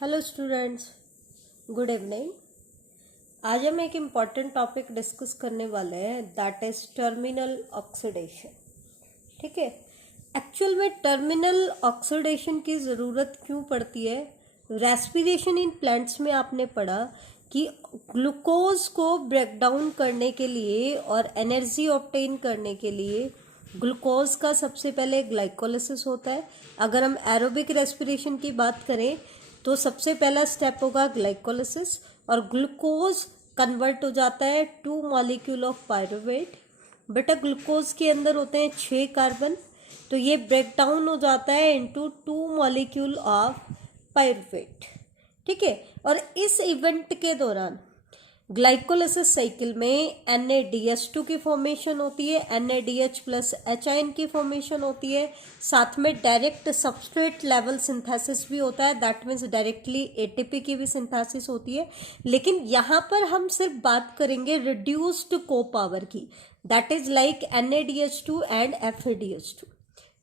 Hello students, good evening. आज हम एक इम्पॉर्टेंट टॉपिक डिस्कस करने वाले हैं, दैट इज टर्मिनल ऑक्सीडेशन। ठीक है, एक्चुअल में टर्मिनल ऑक्सीडेशन की ज़रूरत क्यों पड़ती है? रेस्पिरेशन इन प्लांट्स में आपने पढ़ा कि ग्लूकोज को ब्रेक डाउन करने के लिए और एनर्जी ऑब्टेन करने के लिए ग्लूकोज का सबसे पहले ग्लाइकोलिसिस होता है। अगर हम एरोबिक रेस्पिरेशन की बात करें तो सबसे पहला स्टेप होगा ग्लाइकोलिसिस, और ग्लूकोज कन्वर्ट हो जाता है 2 मॉलिक्यूल ऑफ पायरुवेट। बेटा ग्लूकोज के अंदर होते हैं 6 कार्बन, तो ये ब्रेक डाउन हो जाता है इनटू 2 मॉलिक्यूल ऑफ पायरुवेट। ठीक है, और इस इवेंट के दौरान ग्लाइकोलिसिस साइकिल में NADH2 की फॉर्मेशन होती है, NADH प्लस H की फॉर्मेशन होती है, साथ में डायरेक्ट सबस्ट्रेट लेवल सिंथेसिस भी होता है, दैट मीन्स डायरेक्टली ATP की भी सिंथेसिस होती है। लेकिन यहाँ पर हम सिर्फ बात करेंगे रिड्यूस्ड को पावर की, that is like NADH2 and FADH2।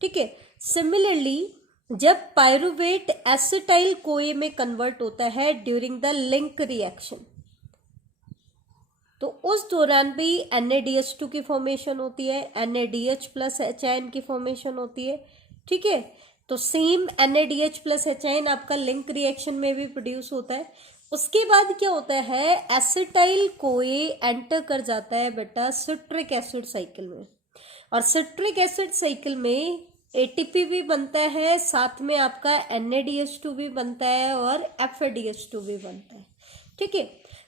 ठीक है, सिमिलरली जब पायरुवेट एसिटाइल कोए में कन्वर्ट होता है ड्यूरिंग द लिंक रिएक्शन, तो उस दौरान भी NADH2 की फॉर्मेशन होती है, NADH प्लस H की फॉर्मेशन होती है। ठीक है, तो सेम NADH प्लस H आपका लिंक रिएक्शन में भी प्रोड्यूस होता है। उसके बाद क्या होता है, एसिटाइल कोए एंटर कर जाता है बेटा सिट्रिक एसिड साइकिल में, और सिट्रिक एसिड साइकिल में ATP भी बनता है, साथ में आपका NADH2 भी बनता है और FADH2 भी बनता है। ठीक है,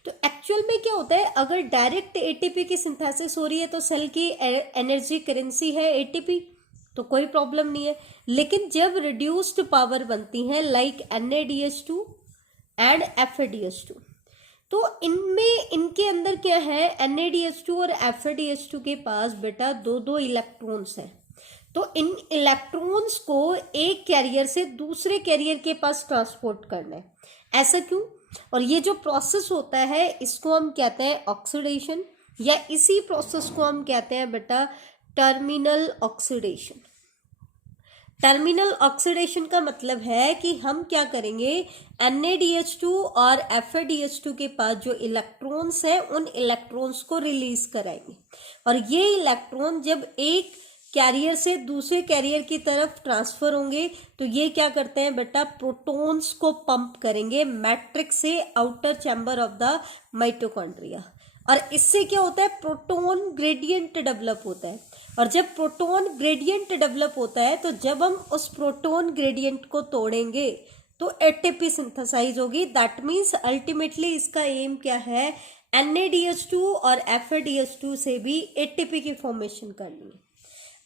तो एक्चुअल में क्या होता है, अगर डायरेक्ट ATP की सिंथेसिस हो रही है तो सेल की एनर्जी करेंसी है ATP, तो कोई प्रॉब्लम नहीं है। लेकिन जब रिड्यूस्ड पावर बनती है लाइक NADH2 एंड FADH2, तो इनमें इनके अंदर क्या है, NADH2 और FADH2 के पास बेटा दो दो इलेक्ट्रॉन्स हैं, तो इन इलेक्ट्रॉन्स को एक कैरियर से दूसरे कैरियर के पास ट्रांसपोर्ट करना है। ऐसा क्यों? और ये जो प्रोसेस होता है इसको हम कहते हैं ऑक्सीडेशन, या इसी प्रोसेस को हम कहते हैं बेटा टर्मिनल ऑक्सीडेशन। टर्मिनल ऑक्सीडेशन का मतलब है कि हम क्या करेंगे, NADH2 और FADH2 के पास जो इलेक्ट्रॉन्स हैं उन इलेक्ट्रॉन्स को रिलीज कराएंगे, और ये इलेक्ट्रॉन जब एक कैरियर से दूसरे कैरियर की तरफ ट्रांसफर होंगे तो ये क्या करते हैं बेटा, प्रोटॉन्स को पंप करेंगे मैट्रिक्स से outer chamber of the mitochondria, और इससे क्या होता है, प्रोटॉन ग्रेडियंट डेवलप होता है। और जब प्रोटॉन ग्रेडियंट डेवलप होता है तो जब हम उस प्रोटॉन ग्रेडियंट को तोड़ेंगे तो ATP सिंथेसाइज होगी। दैट मीन्स अल्टीमेटली इसका एम क्या है, NADH2 और FADH2 से भी ATP की फॉर्मेशन करनी है।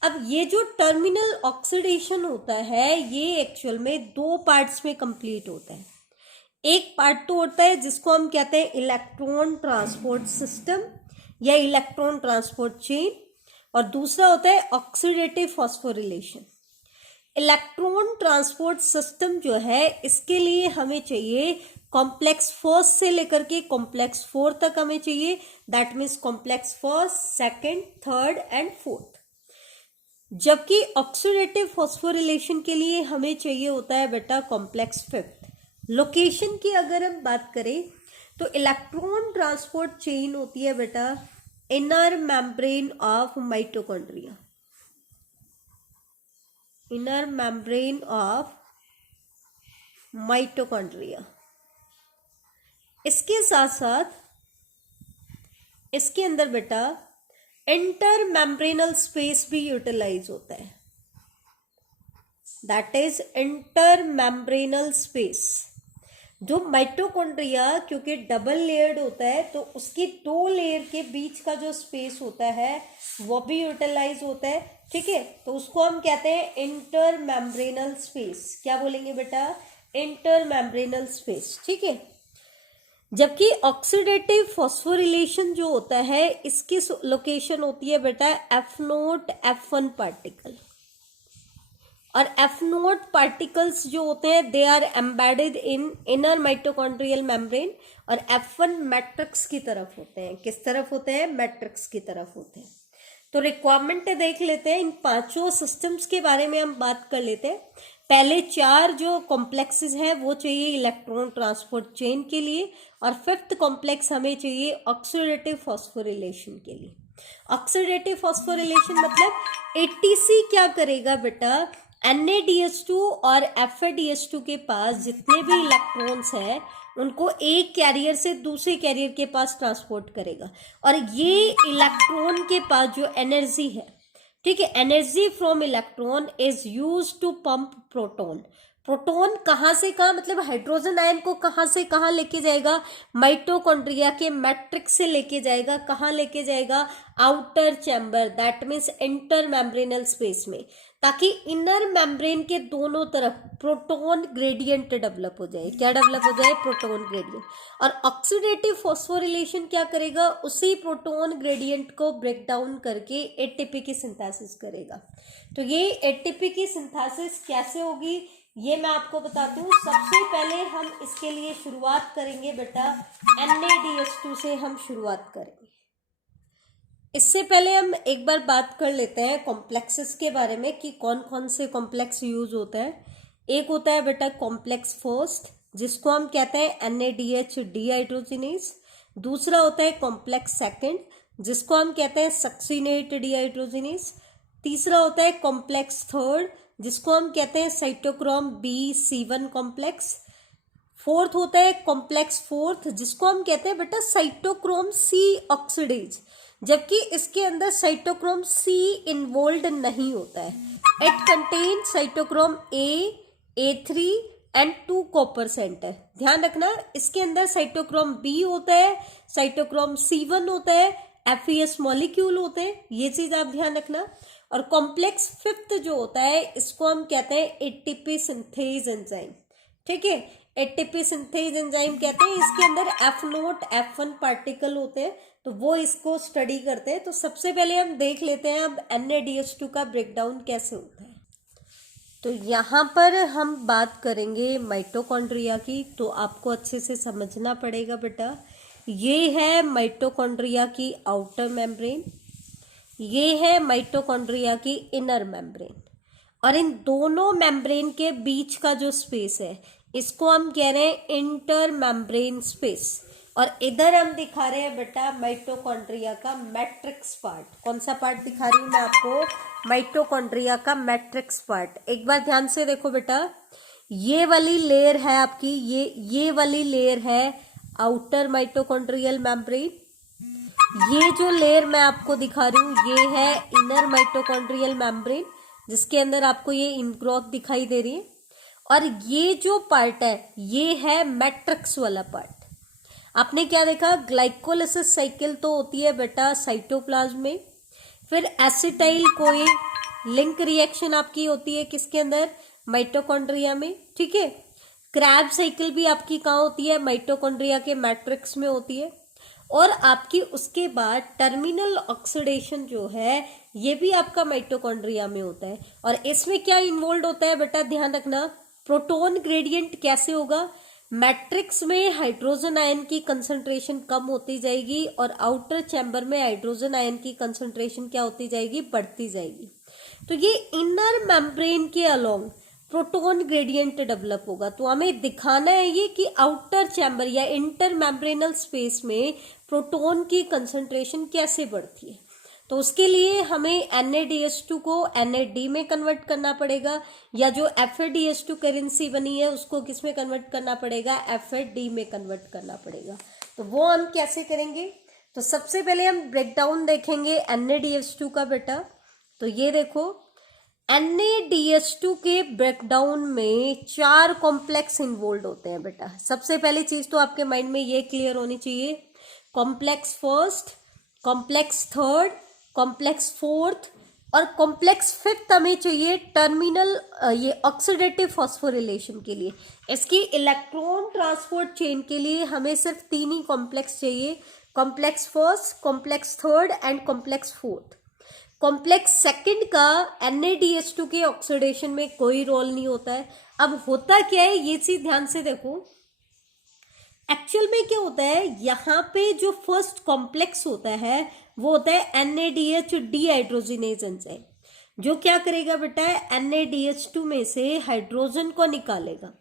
अब ये जो टर्मिनल ऑक्सीडेशन होता है ये एक्चुअल में दो पार्ट्स में कंप्लीट होता है। एक पार्ट तो होता है जिसको हम कहते हैं इलेक्ट्रॉन ट्रांसपोर्ट सिस्टम या इलेक्ट्रॉन ट्रांसपोर्ट चेन, और दूसरा होता है oxidative phosphorylation. Electron transport system जो है इसके लिए हमें चाहिए कॉम्प्लेक्स फर्स्ट से लेकर के कॉम्प्लेक्स 4 तक हमें चाहिए, that means complex first, second, third and fourth. जबकि ऑक्सीडेटिव फॉस्फोरिलेशन के लिए हमें चाहिए होता है बेटा कॉम्प्लेक्स 5th। लोकेशन की अगर हम बात करें तो इलेक्ट्रॉन ट्रांसपोर्ट चेन होती है बेटा inner membrane of mitochondria, inner membrane of mitochondria. इसके साथ साथ इसके अंदर बेटा इंटर मेम्ब्रेनल स्पेस भी यूटिलाइज होता है, that is inter membranal space. जो माइटोकॉन्ड्रिया क्योंकि डबल लेयर्ड होता है तो उसकी 2 लेयर के बीच का जो स्पेस होता है वो भी यूटिलाइज होता है। ठीक है, तो उसको हम कहते हैं इंटर मेम्ब्रेनल स्पेस। क्या बोलेंगे बेटा, इंटर मेम्ब्रेनल स्पेस। ठीक है, जबकि ऑक्सीडेटिव फॉस्फोरिलेशन जो होता है इसकी लोकेशन होती है बेटा F0 F1 पार्टिकल, और F0 पार्टिकल्स जो होते हैं they are embedded in inner mitochondrial membrane, और F1 मैट्रिक्स की तरफ होते हैं। किस तरफ होते हैं, मैट्रिक्स की तरफ होते हैं। तो रिक्वायरमेंट देख लेते हैं, इन पांचों सिस्टम्स के बारे में हम बात कर लेते हैं। पहले 4 जो कॉम्प्लेक्सेस हैं वो चाहिए इलेक्ट्रॉन ट्रांसपोर्ट चेन के लिए, और 5th कॉम्प्लेक्स हमें चाहिए ऑक्सीडेटिव फॉस्फोरिलेशन के लिए। ऑक्सीडेटिव फॉस्फोरिलेशन मतलब ATC क्या करेगा बेटा, NaDH2 और FeDH2 के पास जितने भी इलेक्ट्रॉन्स हैं उनको एक कैरियर से दूसरे कैरियर के पास ट्रांसपोर्ट करेगा, और ये इलेक्ट्रॉन के पास जो एनर्जी है, ठीक है, energy from electron is use to pump proton. Proton कहाँ से कहाँ, मतलब हाइड्रोजन आयन को कहाँ से कहाँ लेके जाएगा, माइटोकॉन्ड्रिया के मैट्रिक्स से लेके जाएगा, कहाँ लेके जाएगा, outer chamber, that means inter membranal space में, ताकि इनर मेम्ब्रेन के दोनों तरफ प्रोटॉन ग्रेडियंट डेवलप हो जाए। क्या डेवलप हो जाए, प्रोटॉन ग्रेडियंट। और ऑक्सीडेटिव फॉस्फोरिलेशन क्या करेगा, उसी प्रोटॉन ग्रेडियंट को ब्रेक डाउन करके एटीपी की सिंथेसिस करेगा। तो ये एटीपी की सिंथेसिस कैसे होगी ये मैं आपको बताती हूँ। सबसे पहले हम इसके लिए शुरुआत करेंगे बेटा, NaDH2 से हम शुरुआत करेंगे। इससे पहले हम एक बार बात कर लेते हैं कॉम्प्लेक्सेस के बारे में कि कौन कौन से कॉम्प्लेक्स यूज होते हैं। एक होता है बेटा कॉम्प्लेक्स फर्स्ट, जिसको हम कहते हैं NaDH डिहाइड्रोजिनेज। दूसरा होता है कॉम्प्लेक्स सेकंड, जिसको हम कहते हैं सक्सिनेट डिहाइड्रोजिनेज। तीसरा होता है कॉम्प्लेक्स थर्ड, जिसको हम कहते हैं साइटोक्रोम B/C1 कॉम्प्लेक्स। फोर्थ होता है कॉम्प्लेक्स फोर्थ, जिसको हम कहते हैं बेटा साइटोक्रोम C ऑक्सीडेज, जबकि इसके अंदर साइटोक्रोम C इन्वॉल्व नहीं होता है। It contain cytochrome A3 and 2 copper centre. ध्यान रखना, इसके अंदर साइटोक्रोम B होता है, साइटोक्रोम C1 होता है, FeS मॉलिक्यूल होते हैं, ये चीज आप ध्यान रखना। और कॉम्प्लेक्स फिफ्थ जो होता है इसको हम कहते हैं एटीपी सिंथेज एंजाइम। ठीक है, एटीपी सिंथेज एंजाइम कहते हैं। इसके अंदर F0 F1 पार्टिकल होते हैं, तो वो इसको स्टडी करते हैं। तो सबसे पहले हम देख लेते हैं अब NaDH2 का ब्रेकडाउन कैसे होता है। तो यहाँ पर हम बात करेंगे माइटोकॉन्ड्रिया की, तो आपको अच्छे से समझना पड़ेगा बेटा। ये है माइटोकॉन्ड्रिया की आउटर मेम्ब्रेन, ये है माइटोकॉन्ड्रिया की इनर मेम्ब्रेन, और इन दोनों मेम्ब्रेन के बीच का जो स्पेस है इसको हम कह रहे हैं इंटर मेम्ब्रेन स्पेस। और इधर हम दिखा रहे हैं बेटा माइटोकॉन्ड्रिया का मैट्रिक्स पार्ट। कौन सा पार्ट दिखा रही हूं मैं आपको, माइटोकॉन्ड्रिया का मैट्रिक्स पार्ट। एक बार ध्यान से देखो बेटा, ये वाली लेयर है आपकी, ये वाली लेयर है आउटर माइटोकॉन्ड्रियल मेम्ब्रेन। ये जो लेयर मैं आपको दिखा रही हूँ ये है इनर माइटोकॉन्ड्रियल मेम्ब्रेन, जिसके अंदर आपको ये इनग्रोथ दिखाई दे रही है। और ये जो पार्ट है ये है मैट्रिक्स वाला पार्ट। आपने क्या देखा, ग्लाइकोलिसिस साइकिल तो होती है बेटा साइटोप्लाज्म में, फिर एसिटाइल कोई लिंक रिएक्शन आपकी होती है किसके अंदर, माइटोकॉन्ड्रिया में। ठीक है, क्रैब साइकिल भी आपकी कहाँ होती है, माइटोकॉन्ड्रिया के मैट्रिक्स में होती है। और आपकी उसके बाद टर्मिनल ऑक्सीडेशन जो है ये भी आपका माइटोकॉन्ड्रिया में होता है। और इसमें क्या इन्वॉल्व होता है बेटा, ध्यान रखना, प्रोटॉन ग्रेडियंट कैसे होगा, मैट्रिक्स में हाइड्रोजन आयन की कंसंट्रेशन कम होती जाएगी और आउटर चैम्बर में हाइड्रोजन आयन की कंसंट्रेशन क्या होती जाएगी, बढ़ती जाएगी। तो ये इनर मेम्ब्रेन के अलोंग प्रोटॉन ग्रेडियंट डेवलप होगा। तो हमें दिखाना है ये कि आउटर चैम्बर या इंटर मेम्ब्रेनल स्पेस में प्रोटॉन की कंसंट्रेशन कैसे बढ़ती है। तो उसके लिए हमें NaDH2 को NaD में कन्वर्ट करना पड़ेगा, या जो FeDH2 करेंसी बनी है उसको किस में कन्वर्ट करना पड़ेगा, FeD में कन्वर्ट करना पड़ेगा। तो वो हम कैसे करेंगे, तो सबसे पहले हम ब्रेकडाउन देखेंगे NaDH2 का बेटा। तो ये देखो, NaDH2 के ब्रेकडाउन में 4 कॉम्प्लेक्स इन्वॉल्व होते हैं बेटा। सबसे पहली चीज तो आपके माइंड में ये क्लियर होनी चाहिए, complex first, complex third, complex fourth और कॉम्प्लेक्स फिफ्थ हमें चाहिए टर्मिनल ये ऑक्सीडेटिव फॉस्फोरिलेशन के लिए। इसकी इलेक्ट्रॉन ट्रांसपोर्ट चेन के लिए हमें सिर्फ 3 ही कॉम्प्लेक्स चाहिए, complex first, complex third and complex fourth. Complex second का NaDH2 के ऑक्सीडेशन में कोई रोल नहीं होता है। अब होता क्या है ये चीज ध्यान से देखो, एक्चुअल में क्या होता है, यहाँ पे जो फर्स्ट कॉम्प्लेक्स होता है वो होता है NaDH डिहाइड्रोजिनेज एंजाइम। जो क्या करेगा बेटा, NaDH2 में से हाइड्रोजन को निकालेगा।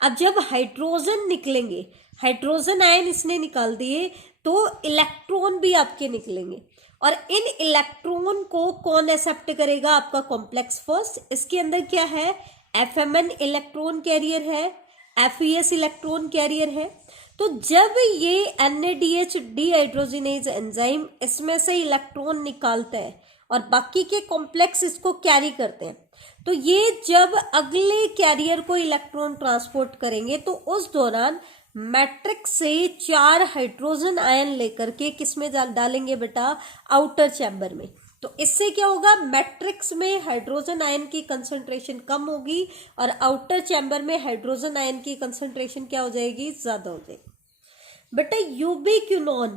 अब जब हाइड्रोजन निकलेंगे, हाइड्रोजन आयन इसने निकाल दिए, तो इलेक्ट्रॉन भी आपके निकलेंगे, और इन इलेक्ट्रॉन को कौन एक्सेप्ट करेगा, आपका कॉम्प्लेक्स फर्स्ट। इसके अंदर क्या है, FMN इलेक्ट्रॉन कैरियर है, FES इलेक्ट्रॉन कैरियर है। तो जब ये NADH डिहाइड्रोजिनेज एंजाइम इसमें से इलेक्ट्रॉन निकालता है और बाकी के कॉम्प्लेक्स इसको कैरी करते हैं, तो ये जब अगले कैरियर को इलेक्ट्रॉन ट्रांसपोर्ट करेंगे, तो उस दौरान मैट्रिक्स से 4 हाइड्रोजन आयन लेकर के किस में डालेंगे बेटा, आउटर चैम्बर में। तो इससे क्या होगा, मैट्रिक्स में हाइड्रोजन आयन की कंसंट्रेशन कम होगी और आउटर चैम्बर में हाइड्रोजन आयन की कंसंट्रेशन क्या हो जाएगी, ज्यादा हो जाएगी। बेटा यूबिक्विनोन,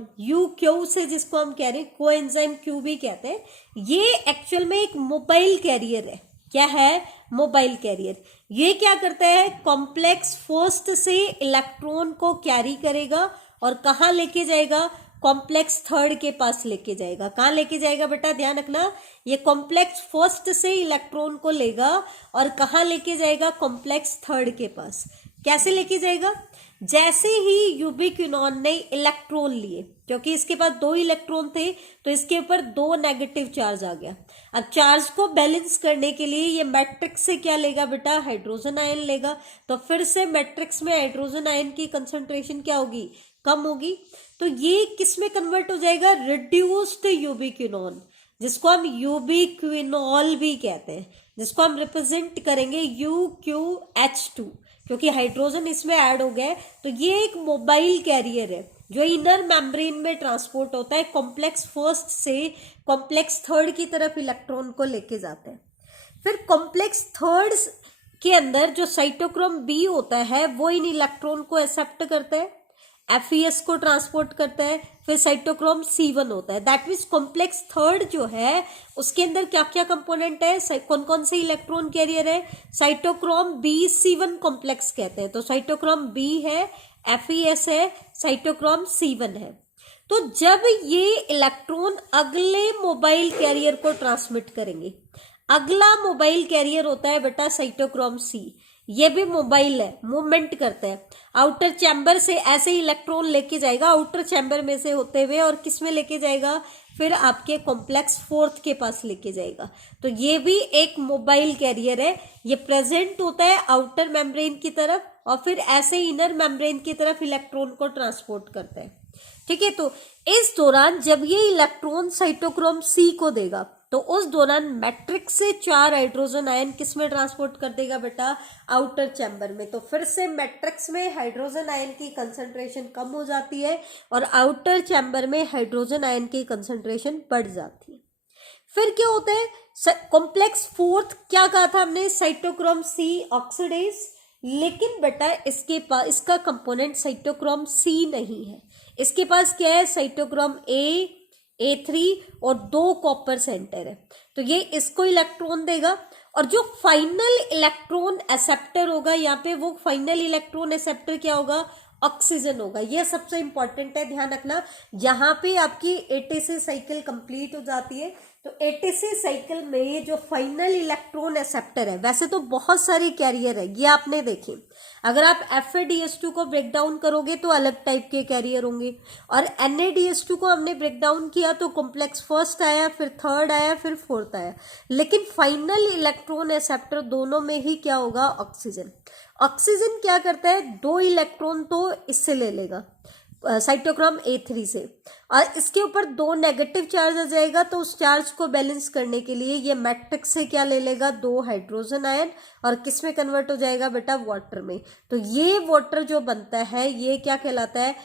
क्यू से जिसको हम कह रहे हैं कोएंजाइम क्यू भी कहते हैं, ये एक्चुअल में एक मोबाइल कैरियर है। क्या है, मोबाइल कैरियर। ये क्या करता है, कॉम्प्लेक्स फर्स्ट से इलेक्ट्रॉन को कैरी करेगा और कहाँ लेके जाएगा, कॉम्प्लेक्स थर्ड के पास लेके जाएगा। कहाँ लेके जाएगा बेटा, ध्यान रखना, ये कॉम्प्लेक्स फर्स्ट से इलेक्ट्रॉन को लेगा और कहाँ लेके जाएगा, कॉम्प्लेक्स थर्ड के पास। कैसे लेके जाएगा, जैसे ही यूबिक्विनोन ने इलेक्ट्रॉन लिए, क्योंकि इसके पास 2 इलेक्ट्रॉन थे, तो इसके ऊपर 2 नेगेटिव चार्ज आ गया। अब चार्ज को बैलेंस करने के लिए ये मैट्रिक्स से क्या लेगा बेटा, हाइड्रोजन आयन लेगा। तो फिर से मैट्रिक्स में हाइड्रोजन आयन की कंसंट्रेशन क्या होगी, कम होगी। तो ये किस में कन्वर्ट हो जाएगा, रिड्यूस्ड यूबिक्विनोन, जिसको हम यूबिक्विनोल भी कहते हैं, जिसको हम रिप्रेजेंट करेंगे UQH2, क्योंकि हाइड्रोजन इसमें ऐड हो गया है। तो ये एक मोबाइल कैरियर है जो इनर मेम्ब्रेन में ट्रांसपोर्ट होता है, कॉम्प्लेक्स फर्स्ट से कॉम्प्लेक्स थर्ड की तरफ इलेक्ट्रॉन को लेके जाते हैं। फिर कॉम्प्लेक्स थर्ड के अंदर जो साइटोक्रोम बी होता है वो इन इलेक्ट्रॉन को एक्सेप्ट करता है, FES को ट्रांसपोर्ट करता है। फिर साइटोक्रोम C1 होता है, दैट मीन्स कॉम्प्लेक्स थर्ड जो है उसके अंदर क्या क्या कंपोनेंट है, कौन कौन से इलेक्ट्रॉन कैरियर है, साइटोक्रोम B C1 कॉम्प्लेक्स कहते हैं। तो साइटोक्रोम B है, FES है, साइटोक्रोम C1 है। तो जब ये इलेक्ट्रॉन अगले मोबाइल कैरियर को ट्रांसमिट करेंगे, अगला मोबाइल कैरियर होता है बेटा साइटोक्रोम C। ये भी मोबाइल है, मूवमेंट करता है। आउटर चैम्बर से ऐसे ही इलेक्ट्रॉन लेके जाएगा, आउटर चैम्बर में से होते हुए, और किस में लेके जाएगा, फिर आपके कॉम्प्लेक्स फोर्थ के पास लेके जाएगा। तो ये भी एक मोबाइल कैरियर है। ये प्रेजेंट होता है आउटर मेम्ब्रेन की तरफ और फिर ऐसे इनर मेम्ब्रेन की तरफ इलेक्ट्रॉन को ट्रांसपोर्ट करता है। ठीक है, तो इस दौरान जब ये इलेक्ट्रॉन साइटोक्रोम C को देगा, तो उस दौरान मैट्रिक्स से 4 हाइड्रोजन आयन किस में ट्रांसपोर्ट कर देगा बेटा, आउटर चैम्बर में। तो फिर से मैट्रिक्स में हाइड्रोजन आयन की कंसंट्रेशन कम हो जाती है और आउटर चैम्बर में हाइड्रोजन आयन की कंसंट्रेशन बढ़ जाती है। फिर क्या होता है, कॉम्प्लेक्स फोर्थ क्या कहा था हमने, साइटोक्रोम C ऑक्सीडेज, लेकिन बेटा इसके पास इसका कंपोनेंट साइटोक्रोम C नहीं है। इसके पास क्या है, साइटोक्रोम A3 और 2 कॉपर सेंटर है। तो ये इसको इलेक्ट्रॉन देगा और जो फाइनल इलेक्ट्रॉन एक्सेप्टर होगा यहाँ पे, वो फाइनल इलेक्ट्रॉन एक्सेप्टर क्या होगा, ऑक्सीजन होगा। ये सबसे इंपॉर्टेंट है, ध्यान रखना। यहाँ पे आपकी ATC साइकिल कंप्लीट हो जाती है। तो ATC साइकिल में जो फाइनल इलेक्ट्रॉन एक्सेप्टर है, वैसे तो बहुत सारे कैरियर है, ये आपने देखे। अगर आप FADH2 को ब्रेक डाउन करोगे तो अलग टाइप के कैरियर होंगे, और NADH2 को हमने ब्रेक डाउन किया तो कॉम्प्लेक्स फर्स्ट आया, फिर थर्ड आया, फिर फोर्थ आया। लेकिन फाइनल इलेक्ट्रॉन एक्सेप्टर दोनों में ही क्या होगा, ऑक्सीजन। ऑक्सीजन क्या करता है, 2 इलेक्ट्रॉन तो इससे ले लेगा साइटोक्रोम A3 से, और इसके ऊपर 2 नेगेटिव चार्ज आ जाएगा। तो उस चार्ज को बैलेंस करने के लिए ये मैट्रिक्स से क्या ले लेगा, 2 हाइड्रोजन आयन, और किस में कन्वर्ट हो जाएगा बेटा, वाटर में। तो ये वाटर जो बनता है ये क्या कहलाता है,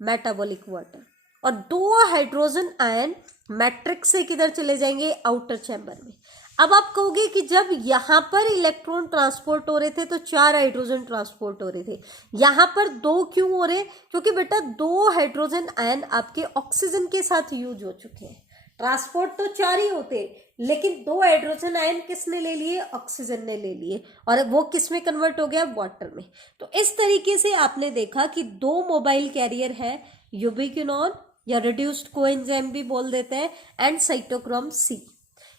मेटाबॉलिक वाटर। और 2 हाइड्रोजन आयन मैट्रिक्स से किधर चले जाएंगे, आउटर चैम्बर में। अब आप कहोगे कि जब यहाँ पर इलेक्ट्रॉन ट्रांसपोर्ट हो रहे थे तो 4 हाइड्रोजन ट्रांसपोर्ट हो रहे थे, यहाँ पर 2 क्यों हो रहे, क्योंकि बेटा 2 हाइड्रोजन आयन आपके ऑक्सीजन के साथ यूज हो चुके हैं। ट्रांसपोर्ट तो 4 ही होते, लेकिन 2 हाइड्रोजन आयन किसने ले लिए, ऑक्सीजन ने ले लिए, और वो किस में कन्वर्ट हो गया, वाटर में। तो इस तरीके से आपने देखा कि 2 मोबाइल कैरियर है, यूबिक्विनोन या रिड्यूस्ड कोएंजाइम भी बोल देते हैं, एंड साइटोक्रोम C।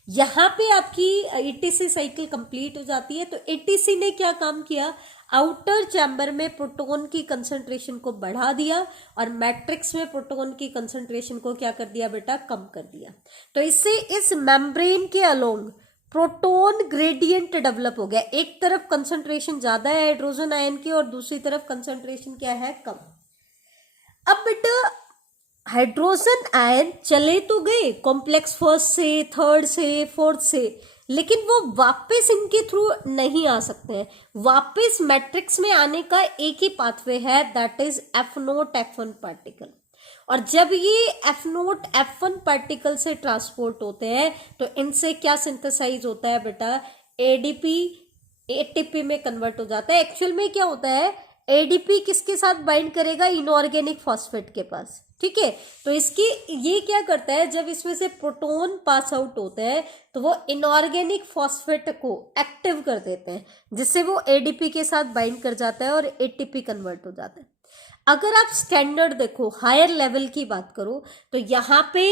यहाँ पे आपकी एटीसी साइकिल कंप्लीट हो जाती है। तो एटीसी ने क्या काम किया, आउटर चैम्बर में प्रोटॉन की कंसंट्रेशन को बढ़ा दिया और मैट्रिक्स में प्रोटॉन की कंसंट्रेशन को क्या कर दिया बेटा, कम कर दिया। तो इससे इस मेम्ब्रेन के अलोंग प्रोटॉन ग्रेडियंट डेवलप हो गया। एक तरफ कंसंट्रेशन ज्यादा है हाइड्रोजन आयन की और दूसरी तरफ कंसंट्रेशन क्या है, कम। अब बेटा हाइड्रोजन आयन चले तो गए कॉम्प्लेक्स फर्स्ट से, थर्ड से, फोर्थ से, लेकिन वो वापस इनके थ्रू नहीं आ सकते हैं। वापस मैट्रिक्स में आने का एक ही पाथवे है, that is F0 F1 particle. और जब ये F0 F1 पार्टिकल से ट्रांसपोर्ट होते हैं तो इनसे क्या सिंथेसाइज होता है बेटा, एडीपी एटीपी में कन्वर्ट हो जाता है। एक्चुअल में क्या होता है, एडीपी किसके साथ बाइंड करेगा, इनऑर्गेनिक फॉस्फेट के पास, ठीक है। तो इसकी ये क्या करता है, जब इसमें से प्रोटॉन पास आउट होते हैं तो वो इनऑर्गेनिक फॉस्फेट को एक्टिव कर देते हैं, जिससे वो एडीपी के साथ बाइंड कर जाता है और एटीपी कन्वर्ट हो जाता है। अगर आप स्टैंडर्ड देखो, हायर लेवल की बात करो, तो यहाँ पे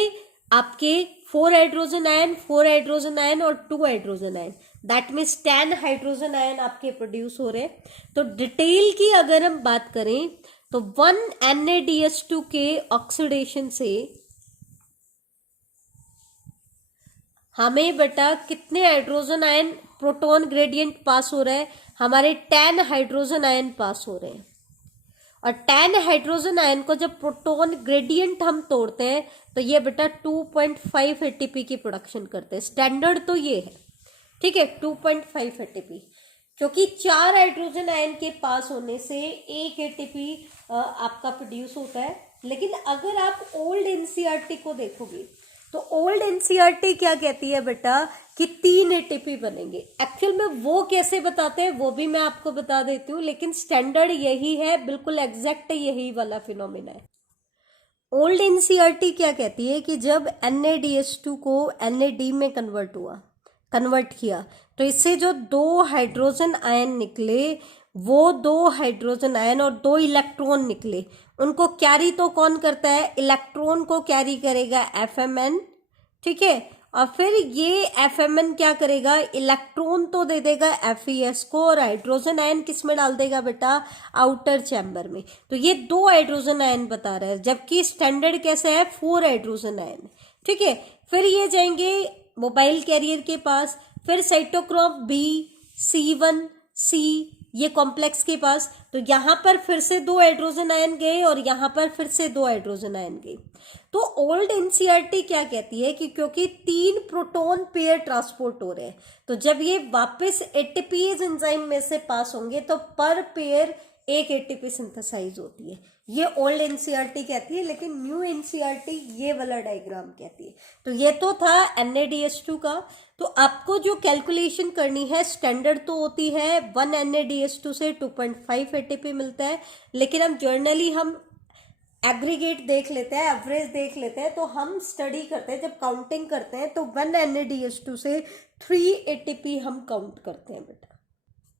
आपके 4 हाइड्रोजन आयन, 4 हाइड्रोजन आयन और 2 hydrogen ion, that means 10 hydrogen ion आपके प्रोड्यूस हो रहे हैं। तो डिटेल की अगर हम बात करें तो 1 NaDH2 के ऑक्सीडेशन से हमें बेटा कितने हाइड्रोजन आयन प्रोटॉन ग्रेडियंट पास हो रहा है, हमारे 10 हाइड्रोजन आयन पास हो रहे हैं। और 10 हाइड्रोजन आयन को जब प्रोटॉन ग्रेडियंट हम तोड़ते हैं तो ये बेटा 2.5 एटीपी की प्रोडक्शन करते हैं। स्टैंडर्ड तो ये है, ठीक है, 2.5 एटीपी, क्योंकि 4 हाइड्रोजन आयन के पास होने से 1 एटीपी आपका प्रोड्यूस होता है। लेकिन अगर आप ओल्ड एनसीईआरटी को देखोगे तो ओल्ड एनसीईआरटी क्या कहती है बेटा कि 3 एटीपी बनेंगे। एक्चुअल में वो कैसे बताते हैं वो भी मैं आपको बता देती हूँ, लेकिन स्टैंडर्ड यही है, बिल्कुल एग्जैक्ट यही वाला फिनोमिना है। ओल्ड एनसीईआरटी क्या कहती है कि जब NaDH2 को NaD में कन्वर्ट किया तो इससे जो 2 हाइड्रोजन आयन निकले, वो 2 हाइड्रोजन आयन और 2 इलेक्ट्रॉन निकले, उनको कैरी तो कौन करता है, इलेक्ट्रॉन को कैरी करेगा FMN, ठीक है। और फिर ये FMN क्या करेगा, इलेक्ट्रॉन तो दे देगा FeS को और हाइड्रोजन आयन किस में डाल देगा बेटा, आउटर चैम्बर में। तो ये 2 हाइड्रोजन आयन बता रहा है, जबकि स्टैंडर्ड कैसे है, 4 हाइड्रोजन आयन, ठीक है। फिर ये जाएंगे मोबाइल कैरियर के पास, फिर साइटोक्रोम B, C1, C, ये कॉम्प्लेक्स के पास। तो यहाँ पर फिर से 2 हाइड्रोजन आयन गए और यहाँ पर फिर से 2 हाइड्रोजन आयन गए। तो ओल्ड एनसीईआरटी क्या कहती है कि क्योंकि 3 प्रोटॉन पेयर ट्रांसपोर्ट हो रहे हैं, तो जब ये वापस एटीपीज एंजाइम में से पास होंगे तो पर पेयर 1 एटीपी सिंथेसाइज होती है। ये ओल्ड एनसीईआरटी कहती है, लेकिन न्यू एनसीईआरटी ये वाला डायग्राम कहती है। तो ये तो था NaDH2 का। तो आपको जो कैलकुलेशन करनी है, स्टैंडर्ड तो होती है 1 NaDH2 से 2.5 एटीपी मिलता है, लेकिन हम जर्नली हम एग्रीगेट देख लेते हैं, एवरेज देख लेते हैं। तो हम स्टडी करते हैं, जब काउंटिंग करते हैं तो 1 NaDH2 से 3 एटीपी हम काउंट करते हैं बेटा।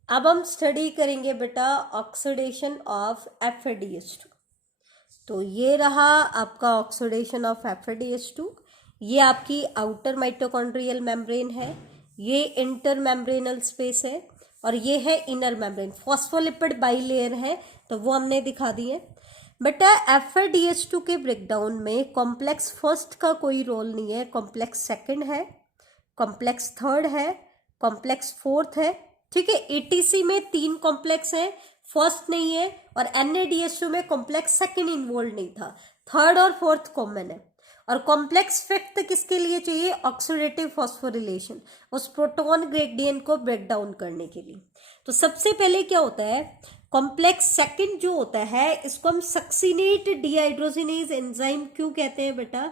अब हम स्टडी करेंगे बेटा ऑक्सीडेशन ऑफ FADH2। तो ये रहा आपका ऑक्सीडेशन ऑफ FADH2। ये आपकी आउटर माइटोकॉन्ड्रियल मेम्ब्रेन है, ये इंटर मेम्ब्रेनल स्पेस है, और ये है इनर मेम्ब्रेन। फॉस्फोलिपिड बाइलेयर है, तो वो हमने दिखा दिए बेटा। FADH2 के ब्रेकडाउन में कॉम्प्लेक्स फर्स्ट का कोई रोल नहीं है, कॉम्प्लेक्स सेकंड है, कॉम्प्लेक्स थर्ड है, कॉम्प्लेक्स फोर्थ है, ठीक है। ETC में 3 कॉम्प्लेक्स हैं, फर्स्ट नहीं है, और NaDH2 में कॉम्प्लेक्स सेकंड इन्वॉल्व नहीं था, थर्ड और फोर्थ कॉमन है। और कॉम्प्लेक्स फिफ्थ किसके लिए चाहिए, ऑक्सीडेटिव फॉस्फोरिलेशन, उस प्रोटॉन ग्रेडियंट को ब्रेक डाउन करने के लिए। तो सबसे पहले क्या होता है, कॉम्प्लेक्स सेकंड जो होता है इसको हम सक्सिनेट डिहाइड्रोजिनेज एंजाइम क्यों कहते हैं बेटा।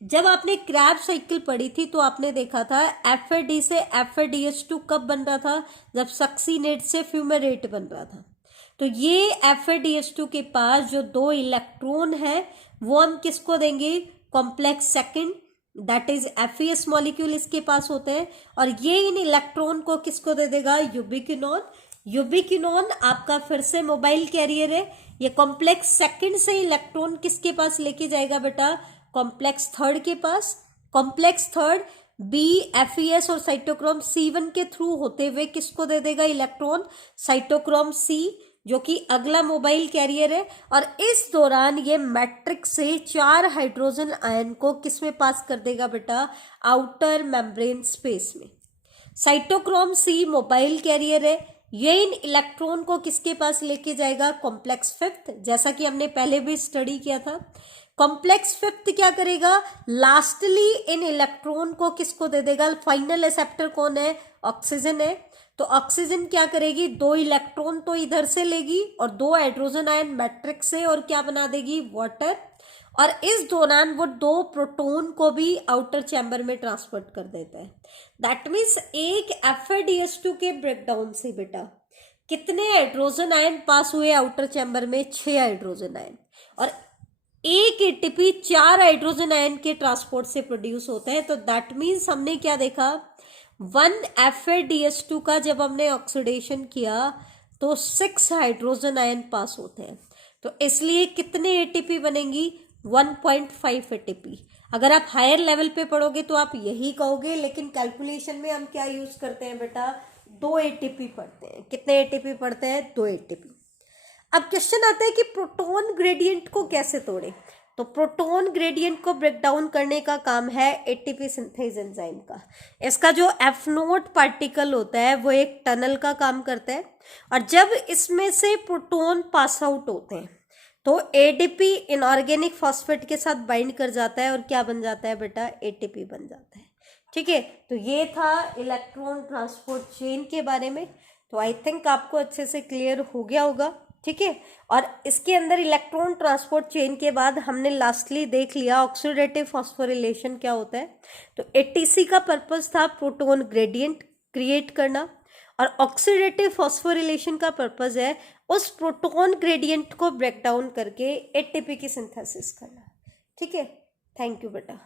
जब आपने क्रैब्स साइकिल पढ़ी थी तो आपने देखा था FAD से FADH2 कब बन रहा था, जब सक्सिनेट से फ्यूमेरेट बन रहा था। तो ये FADH2 के पास जो 2 इलेक्ट्रॉन है वो हम किसको देंगे, complex second, that is FeS molecule इसके पास होते हैं। और ये इन इलेक्ट्रॉन को किसको दे देगा, यूबिक्विनोन। यूबिक्विनोन आपका फिर से मोबाइल कैरियर है, ये कॉम्प्लेक्स सेकंड से इलेक्ट्रॉन किसके पास लेके जाएगा बेटा, कॉम्प्लेक्स थर्ड के पास। कॉम्प्लेक्स थर्ड BFES और साइटोक्रोम C1 के थ्रू होते हुए किसको दे देगा इलेक्ट्रॉन, साइटोक्रोम C, जो कि अगला मोबाइल कैरियर है। और इस दौरान ये मैट्रिक्स से 4 हाइड्रोजन आयन को किस में पास कर देगा बेटा, आउटर मेम्ब्रेन स्पेस में। साइटोक्रोम C मोबाइल कैरियर है, ये इन इलेक्ट्रॉन को किसके पास लेके जाएगा, कॉम्प्लेक्स फिफ्थ, जैसा कि हमने पहले भी स्टडी किया था। कॉम्प्लेक्स फिफ्थ क्या करेगा, लास्टली इन इलेक्ट्रॉन को किसको दे देगा, फाइनल एक्सेप्टर कौन है, ऑक्सीजन है। तो ऑक्सीजन क्या करेगी, 2 इलेक्ट्रॉन तो इधर से लेगी और 2 हाइड्रोजन आयन मैट्रिक्स से और क्या बना देगी, वाटर। और इस दौरान वो 2 प्रोटॉन को भी आउटर चैम्बर में ट्रांसफर कर देता है। दैट मीन्स एक FeDH2 के ब्रेकडाउन से बेटा कितने हाइड्रोजन आयन पास हुए आउटर चैम्बर में, 6 हाइड्रोजन आयन। और एक ATP 4 हाइड्रोजन आयन के ट्रांसपोर्ट से प्रोड्यूस होता है। तो दैट मीन्स हमने क्या देखा, 1 FeDH2 का जब हमने ऑक्सीडेशन किया तो 6 हाइड्रोजन आयन पास होते हैं। तो इसलिए कितने ATP बनेंगी, 1.5 ATP। अगर आप हायर लेवल पे पढ़ोगे तो आप यही कहोगे, लेकिन कैलकुलेशन में हम क्या यूज करते हैं बेटा, 2 ATP पढ़ते हैं। कितने ATP पढ़ते हैं, 2 ATP। अब क्वेश्चन आता है कि प्रोटॉन ग्रेडियंट को कैसे तोड़े। तो प्रोटॉन ग्रेडियंट को ब्रेक डाउन करने का काम है ATP सिंथेज एंजाइम का। इसका जो F0 पार्टिकल होता है वो एक टनल का काम करता है, और जब इसमें से प्रोटॉन पास आउट होते हैं तो ADP इनऑर्गेनिक फॉस्फेट के साथ बाइंड कर जाता है और क्या बन जाता है बेटा, ATP बन जाता है। ठीक है, तो ये था इलेक्ट्रॉन ट्रांसपोर्ट चेन के बारे में। तो आई थिंक आपको अच्छे से क्लियर हो गया होगा। ठीक है, और इसके अंदर इलेक्ट्रॉन ट्रांसपोर्ट चेन के बाद हमने लास्टली देख लिया ऑक्सीडेटिव फॉस्फोरिलेशन क्या होता है। तो ATC का पर्पस था प्रोटॉन ग्रेडियंट क्रिएट करना, और ऑक्सीडेटिव फॉस्फोरिलेशन का पर्पस है उस प्रोटॉन ग्रेडियंट को ब्रेक डाउन करके ATP की सिंथेसिस करना। ठीक है, थैंक यू बेटा।